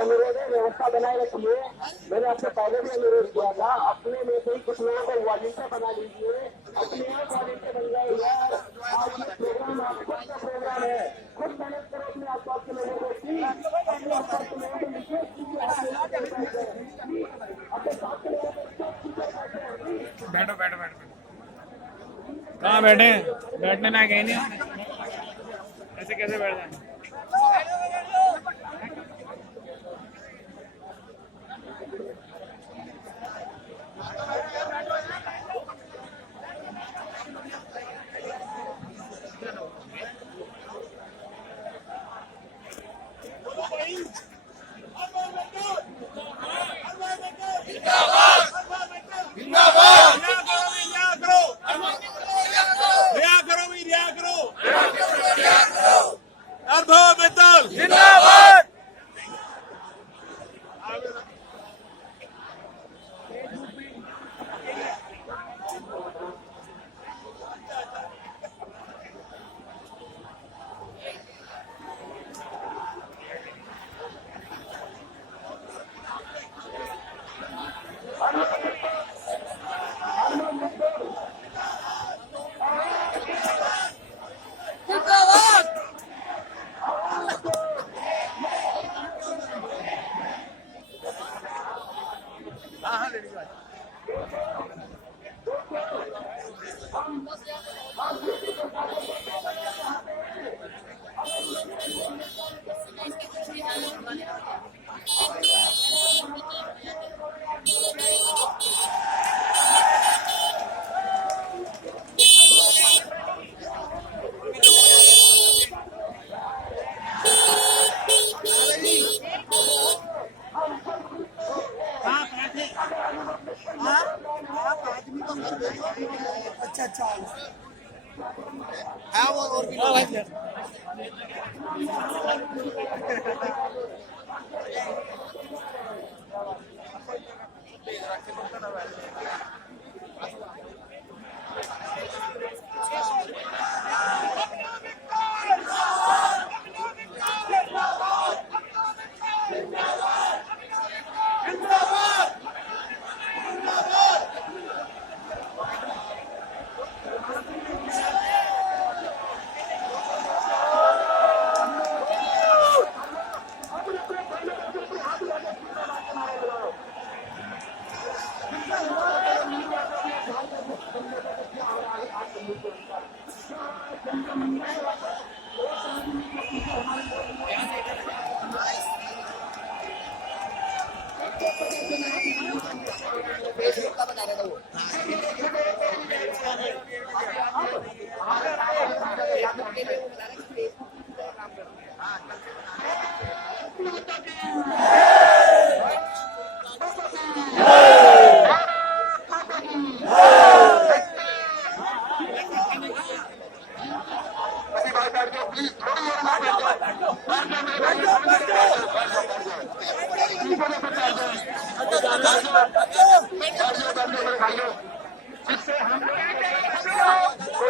अनुरोध है, व्यवस्था बनाए रखिए। मैंने आपसे पहले भी अनुरोध किया था, अपने में से ही कुछ लोगों को वॉलंटियर बना लीजिए। अपने आप वॉलंटियर बन गए यार। आज ये प्रोग्राम आप खुद का प्रोग्राम है, खुद मैनेज करो अपने आसपास के लोगों को। अपने आसपास के लोगों को लिखिए, अपने साथ के लोगों को बैठो बैठो बैठो। कहाँ बैठे? बैठने लायक है नहीं, ऐसे कैसे बैठ जाए? अच्छा है वो और भी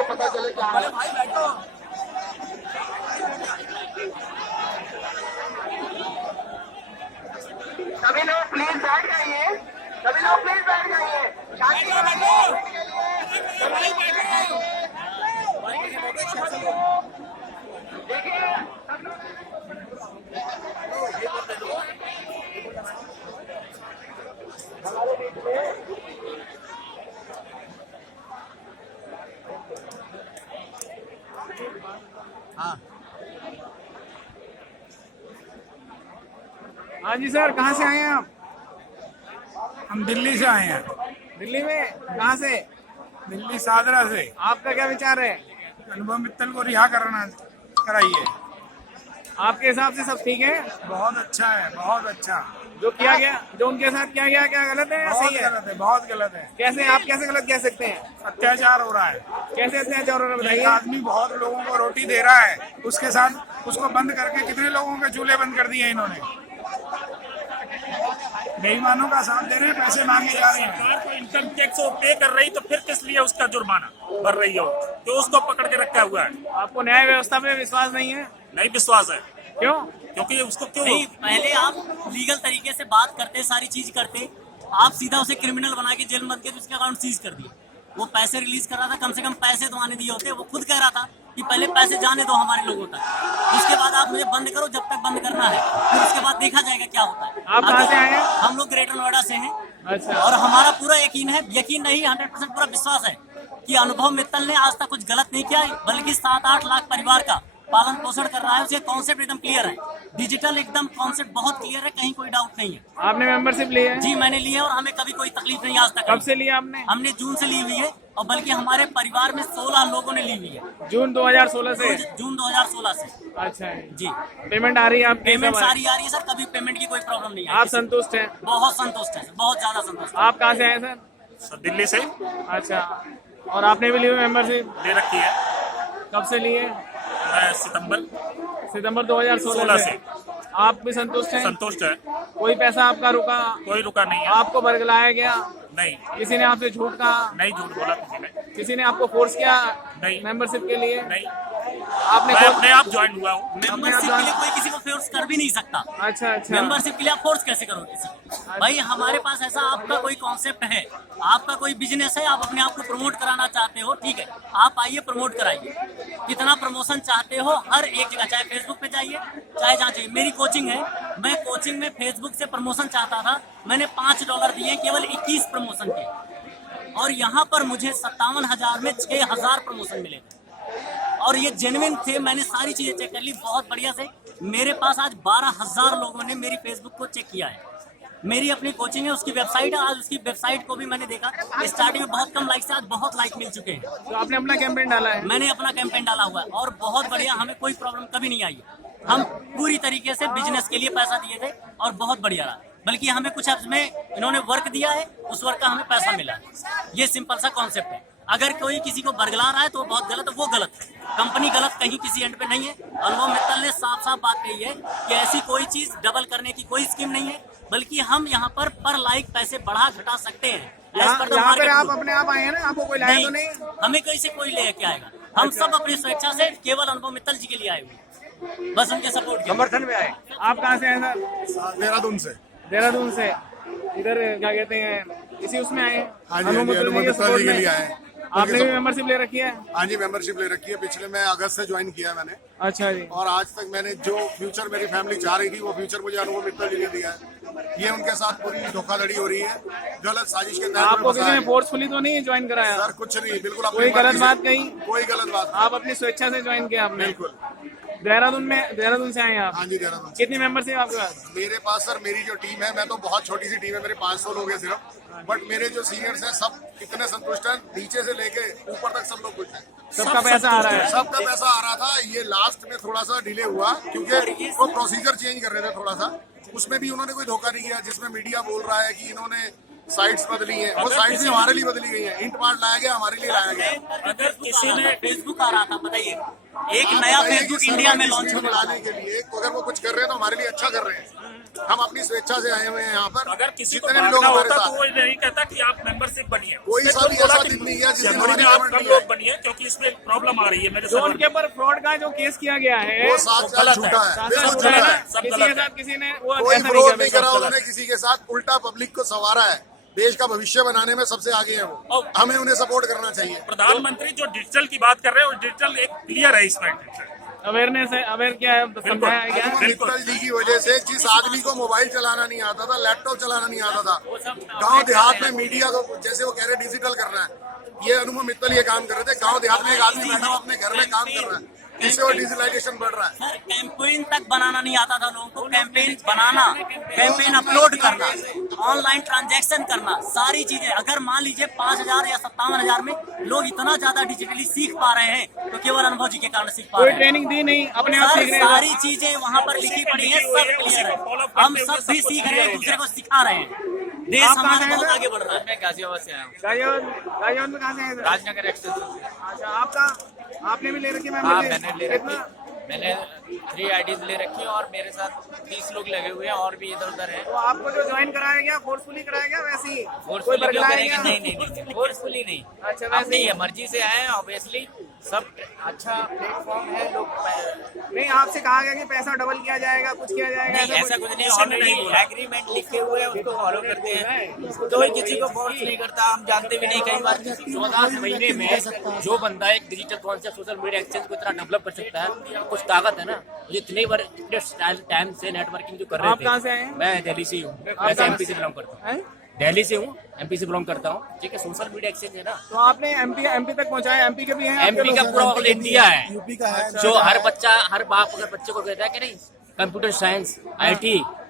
पता चले क्या है। सभी लोग प्लीज बैठ जाइए, सभी लोग प्लीज बैठ जाइए, शांति से देखिए हमारे बीच में हाँ जी सर, कहाँ से आए हैं आप? हम दिल्ली से आए हैं। दिल्ली में कहाँ से? दिल्ली सादरा से। आपका क्या विचार है? अनुभव मित्तल को रिहा कराइए। आपके हिसाब से सब ठीक है? बहुत अच्छा है, बहुत अच्छा। जो किया गया, जो उनके साथ किया गया, क्या गलत है या बहुत सही है? गलत है, बहुत गलत है। कैसे, आप कैसे गलत कह सकते हैं? अत्याचार हो रहा है। कैसे अत्याचार हो रहा है एक बताइए? आदमी बहुत लोगों को रोटी दे रहा है, उसके साथ उसको बंद करके कितने लोगों के चूल्हे बंद कर दिए इन्होंने। बेईमानों का साथ दे रहे हैं, पैसे मांगे जा रहे हैं। सरकार को इनकम टैक्स वो पे कर रही तो फिर किस लिए उसका जुर्माना भर रही हो? तो उसको पकड़ के रखा हुआ है। आपको न्याय व्यवस्था में विश्वास नहीं है? नहीं विश्वास है। क्यों? क्योंकि उसको क्यों नहीं, पहले आप लीगल तरीके से बात करते, सारी चीज करते, आप सीधा उसे क्रिमिनल बना के जेल में बंद के उसके अकाउंट सीज कर दिए। वो पैसे रिलीज कर रहा था, कम से कम पैसे तो आने दिए होते। वो खुद कह रहा था कि पहले पैसे जाने दो हमारे लोगों तक, उसके बाद आप मुझे बंद करो, जब तक बंद करना है, फिर उसके बाद देखा जाएगा क्या होता है। आप कहाँ से आए हैं? हम लोग ग्रेटर नोएडा से हैं। अच्छा। और हमारा पूरा यकीन है, यकीन नहीं 100% पूरा विश्वास है कि अनुभव मित्तल ने आज तक कुछ गलत नहीं किया है, बल्कि 7-8 लाख परिवार का पालन पोषण कर रहा है। उसके कॉन्सेप्ट एकदम क्लियर है, डिजिटल एकदम कॉन्सेप्ट बहुत क्लियर है, कहीं कोई डाउट नहीं है। आपने मेंबरशिप ली है? जी मैंने ली है और हमें कभी कोई तकलीफ नहीं आज तक। कब से लिया आपने? हमने जून से ली हुई है, और बल्कि हमारे परिवार में 16 लोगों ने ली हुई है। जून 2016 से? जून 2016 से। अच्छा जी। पेमेंट आ रही है आपकी? पेमेंट सारी आ रही है सर, कभी पेमेंट की कोई प्रॉब्लम नहीं है। आप संतुष्ट हैं? बहुत संतुष्ट है, बहुत ज्यादा संतुष्ट है। आप कहाँ से आए सर? दिल्ली से अच्छा, और आपने भी ली हुई मेंबरशिप? ले रखी है। कब से लिए? मैं सितंबर 2016 से। आप भी संतुष्ट हैं? संतुष्ट है। कोई पैसा आपका रुका? कोई रुका नहीं है। आपको बरगलाया गया? नहीं। किसी ने आपसे झूठ कहा? नहीं झूठ बोला किसी ने आपको फोर्स किया नहीं मेंबरशिप के लिए? नहीं, आपने मैं अपने आप ज्वाइन हुआ हूँ। मेंबरशिप के लिए कोई किसी को फोर्स कर भी नहीं सकता। अच्छा अच्छा। मेंबरशिप के लिए आप फोर्स कैसे करोगे किसी को? भाई हमारे पास ऐसा आपका कोई कॉन्सेप्ट है, आपका कोई बिजनेस है, आप अपने आप को प्रमोट कराना चाहते हो, ठीक है, आप आइए प्रमोट कराइए। कितना प्रमोशन चाहते हो हर एक जगह, चाहे फेसबुक पे जाइए, चाहे जहाँ चाहिए। मेरी कोचिंग है, मैं कोचिंग में फेसबुक से प्रमोशन चाहता था, मैंने $5 दिए केवल 21 प्रमोशन के, और यहाँ पर मुझे 57,000 में 6,000 प्रमोशन मिले थे, और ये जेन्युइन थे। मैंने सारी चीजें चेक कर ली बहुत बढ़िया से। मेरे पास आज 12,000 लोगों ने मेरी फेसबुक को चेक किया है। मेरी अपनी कोचिंग है, उसकी वेबसाइट है, आज उसकी वेबसाइट को भी मैंने देखा, स्टार्टिंग में बहुत कम लाइक से आज बहुत लाइक मिल चुके हैं। तो आपने अपना कैंपेन डाला है? मैंने अपना कैंपेन डाला हुआ है और बहुत बढ़िया, हमें कोई प्रॉब्लम कभी नहीं आई। हम पूरी तरीके से बिजनेस के लिए पैसा दिए थे और बहुत बढ़िया रहा, बल्कि हमें कुछ में इन्होंने वर्क दिया है, उस वर्क का हमें पैसा मिला है। ये सिंपल सा कॉन्सेप्ट है। अगर कोई किसी को बरगला रहा है तो बहुत गलत है, वो गलत है, कंपनी गलत, कहीं किसी एंड पे नहीं है। अनुभव मित्तल ने साफ साफ बात कही है कि ऐसी कोई चीज डबल करने की कोई स्कीम नहीं है, बल्कि हम यहाँ पर लाइक पैसे बढ़ा घटा सकते हैं। यहाँ पर आप अपने आप आए हैं ना, आपको कोई लाया तो नहीं? हमें कोई से कोई लेके आएगा, हम सब अपनी स्वेच्छा से केवल अनुभव मित्तल जी के लिए आए हुए, बस उनके सपोर्ट के समर्थन में आए। आप कहाँ से आए सर? देहरादून से। देहरादून से। इधर क्या कहते हैं, इसी उसमें आए? हाँ जी, अनुभव मित्तल जी के लिए आए। आपने भी मेंबरशिप ले रखी है? हाँ जी, मेंबरशिप ले रखी है। पिछले मैं अगस्त से ज्वाइन किया मैंने। अच्छा जी। और आज तक मैंने जो फ्यूचर मेरी फैमिली चाह रही थी, वो फ्यूचर मुझे अनुभव मित्तल जी ने दिया है। ये उनके साथ पूरी धोखाधड़ी हो रही है, गलत साजिश के तहत। आपको किसी ने फोर्सफुली तो नहीं ज्वाइन कराया? सर कुछ नहीं, बिल्कुल। कोई गलत बात कही? कोई गलत बात। आप अपनी स्वेच्छा से ज्वाइन किया आपने? बिल्कुल। देहरादून से आए हैं आप? हाँ जी, देहरादून। कितनी मेंबरशिप आपके पास? मेरे पास सर, मेरी जो टीम है, मैं तो बहुत छोटी सी टीम है, मेरे 500 लोग हैं सिर्फ, बट मेरे जो सीनियर्स हैं सब इतने संतुष्ट हैं, नीचे से लेके ऊपर तक सब लोग खुश हैं। सबका पैसा आ रहा है? सबका पैसा आ रहा था। ये लास्ट में थोड़ा सा डिले हुआ क्योंकि वो प्रोसीजर चेंज कर रहे थे थोड़ा सा, उसमें भी उन्होंने कोई धोखा नहीं किया। जिसमें मीडिया बोल रहा है कि इन्होंने साइट्स बदली हैं, वो साइट्स भी हमारे लिए बदली गई हैं। इंट पार्ट लाया गया, हमारे लिए लाया गया। अगर किसी ने फेसबुक आ रहा था, बताइए, एक नया फेसबुक इंडिया में लॉन्च होने वाला लाने के लिए, अगर वो कुछ कर रहे हैं तो हमारे लिए अच्छा कर रहे हैं। हम अपनी स्वेच्छा से आए हुए हैं यहाँ पर। अगर किसी को जितने भी लोग भागना हमारे होता साथ, तो वो नहीं कहता कि आप मेंबरशिप बनिए। कोई सा भी ऐसा दिन नहीं है जिसमें जनवरी में आप कम लोग बनिए, क्योंकि इसमें प्रॉब्लम आ रही है मेरे जो साथ। उनके ऊपर फ्रॉड का जो केस किया गया है, वो साथ साथ झूठा है, बिल्कुल झूठा है। किसी के साथ किसी ने वो कोई ऐसा फ्रॉड नहीं किया। करा उन्होंने किसी के साथ, उल्टा पब्लिक को संवारा है। देश का भविष्य बनाने में सबसे आगे है वो, हमें उन्हें सपोर्ट करना चाहिए। प्रधानमंत्री जो डिजिटल की बात कर रहे हैं, वो डिजिटल एक क्लियर है इसमें। अवेयरनेस है, अवेयर क्या है, समझाया है क्या? अनुभव मित्तल जी की वजह से जिस आदमी को मोबाइल चलाना नहीं आता था, लैपटॉप चलाना नहीं आता था, गांव देहात में मीडिया को, जैसे वो कह रहे डिजिटल करना है, ये अनुभव मित्तल ये काम कर रहे थे। गांव देहात में एक आदमी बैठा हुआ अपने घर में काम कर रहा है, इससे वो डिजिटलाइजेशन बढ़ रहा है। सर कैंपेन तक बनाना नहीं आता था लोगों को, कैंपेन बनाना, कैंपेन अपलोड करना, ऑनलाइन ट्रांजैक्शन करना, सारी चीजें। अगर मान लीजिए 5,000 या 57,000 में लोग इतना ज्यादा डिजिटली सीख पा रहे हैं, तो केवल अनुभव जी के कारण सीख पा कोई रहे हैं। ट्रेनिंग दी नहीं, अपने आप सर सीख रहे हैं? सारी चीजें वहाँ पर लिखी पड़ी है, सब क्लियर है। हम सब भी सीख रहे हैं, दूसरे को सिखा रहे हैं। देश हमारा बहुत आगे बढ़ रहा है। मैं गाजियाबाद से आया हूँ। गाजियाबाद में कहाँ से आए थे? राजनगर एक्सटेंशन से। अच्छा, आपका आपने भी ले रखी है? हाँ मैंने ले रखी, कितना? मैंने 3 आईडीज ले रखी है और मेरे साथ 30 लोग लगे हुए हैं और भी इधर उधर हैं। तो आपको जो ज्वाइन कराया गया फोर्सफुली कराया गया वैसे ही? फोर्सफुली क्यों बरगलाया करेंगे? गया? नहीं, फोर्सफुली नहीं। अच्छा, वैसे अपनी ही? मर्जी से आए हैं, ऑब्वियसली सब अच्छा प्लेटफॉर्म है, लोग नहीं, आपसे कहा गया कि पैसा डबल किया जाएगा, कुछ किया जाएगा, नहीं, ऐसा कुछ नहीं, ऑलरेडी एग्रीमेंट लिखे हुए हैं, उसको फॉलो करते हैं, कोई किसी को फोर्स नहीं करता, हम जानते भी नहीं। कई बार 14 महीने में जो बंदा एक digital concept social media exchange को इतना डेवलप कर सकता है, कुछ ताकत है ना। मुझे इतने टाइम से नेटवर्किंग जो कर रहे थे। आप कहाँ से आए हैं? मैं दिल्ली से हूँ, वैसे एमपी से बिलोंग करता हूँ। दिल्ली से हूँ, एमपी से बिलोंग करता हूँ। ठीक है, सोशल मीडिया एक्सचेंज है ना, तो आपने एमपी तक पहुंचाया? एमपी के भी हैं? एमपी का पूरा ऑल इंडिया है, जो हर बच्चा, हर बाप अगर बच्चे को कहता है कि नहीं कंप्यूटर साइंस IT,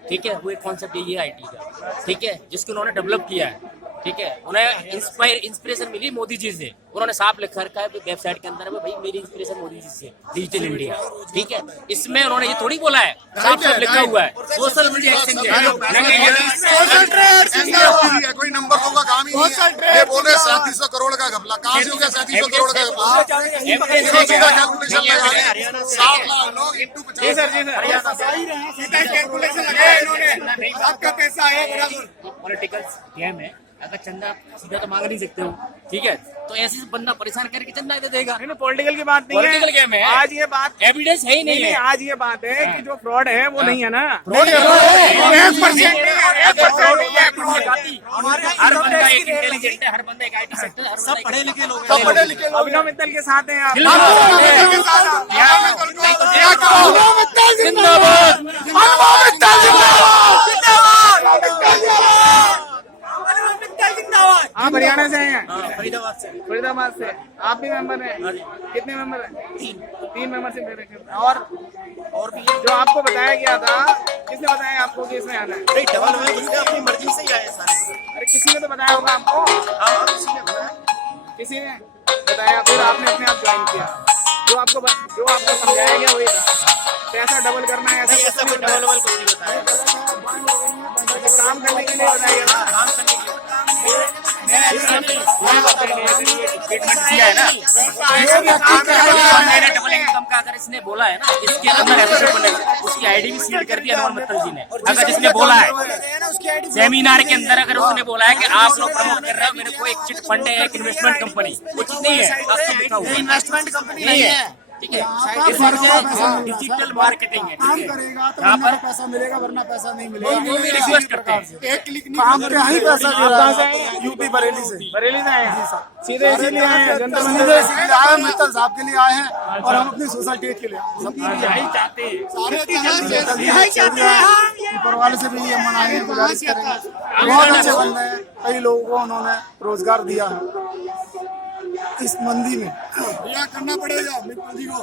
ठीक है, वो एक कॉन्सेप्ट यही है IT का, ठीक है, जिसको उन्होंने डेवलप किया है। ठीक है, उन्हें इंस्पिरेशन मिली मोदी जी से। उन्होंने साफ लिख रखा है वेबसाइट के अंदर में, भाई मेरी इंस्पिरेशन मोदी जी से, डिजिटल इंडिया। ठीक है, इसमें उन्होंने ये थोड़ी बोला है, साफ साफ लिखा हुआ है सोशल मीडिया एक्सचेंज है। कोई नंबर होगा काम ही नहीं है। ये बोल रहे 3700 करोड़ का घपला, कहाँ से हो गया 3700 करोड़ का घपला? कैलकुलेशन लगा 7 लाख लोग इंटू 50। जी सर, जी सर, कैलकुलेशन लगाया इन्होंने, आपका पैसा है बराबर। पॉलिटिकल गेम है, अगर चंदा सीधा तो मांग नहीं सकते हो। ठीक है, तो ऐसे बंदा परेशान करके चंदा दे देगा। नहीं, पॉलिटिकल की बात नहीं है, पॉलिटिकल गेम है। आज ये बात एविडेंस है ही नहीं है। आज ये बात है कि जो फ्रॉड है वो नहीं है ना। हर बंदा एक इंटेलिजेंट है, हर बंदा एक IT सेक्टर है, सब पढ़े लिखे लोग हैं। अभिनव मित्तल के साथ हैं आप? आप हरियाणा से हैं? फरीदाबाद से। फरीदाबाद से। आप भी मेंबर हैं? कितने मेंबर हैं? 3 मेंबर से मेरे। और भी जो आपको बताया गया था, किसने बताया आपको कि इसमें आना है? डबल हुए, उसने अपनी मर्जी से ही आए सारे। अरे किसी ने तो बताया होगा आपको? हाँ, किसी ने बताया। किसी ने बताया, फिर आपने अपने आप ज्वाइन किया। जो आपको समझाया गया वही था, पैसा डबल करना है, ऐसा कोई डबल कुछ नहीं बताया। काम करने के लिए बताया गया। काम करने के लिए स्टेटमेंट दिया है ना, मैंने डबल इनकम का अगर इसने बोला है ना, इसके अंदर एपिसोड बनेगा, उसकी ID भी सील कर दी अनवर मित्तल जी ने। अगर जिसने बोला है सेमिनार के अंदर, अगर उसने बोला है कि आप लोग प्रमोट कर रहे हो मेरे को एक चिट फंड है, एक इन्वेस्टमेंट कंपनी, कुछ नहीं है, आपको लिखा हुआ है इन्वेस्टमेंट कंपनी नहीं है। ठीक है, डिजिटल मार्केटिंग है। काम करेगा तो वरना पैसा मिलेगा, वरना पैसा नहीं मिलेगा। वो भी रिक्वेस्ट करते हैं। एक क्लिक नहीं काम पे ही पैसा दे रहा है। यूपी बरेली से। बरेली से आए हैं? सीधे इसीलिए आए हैं, जनता सीधे इसीलिए आए हैं, मित्तल साहब के लिए आए हैं, और हम अपनी सोसाइटी के लिए यही चाहते हैं। ऊपर वाले से भी ये मनाएंगे, गुजारिश करेंगे। बहुत अच्छे बन रहे हैं, कई लोगों को उन्होंने रोजगार दिया है इस मंदी में। करना पड़ेगा मित्तल जी को।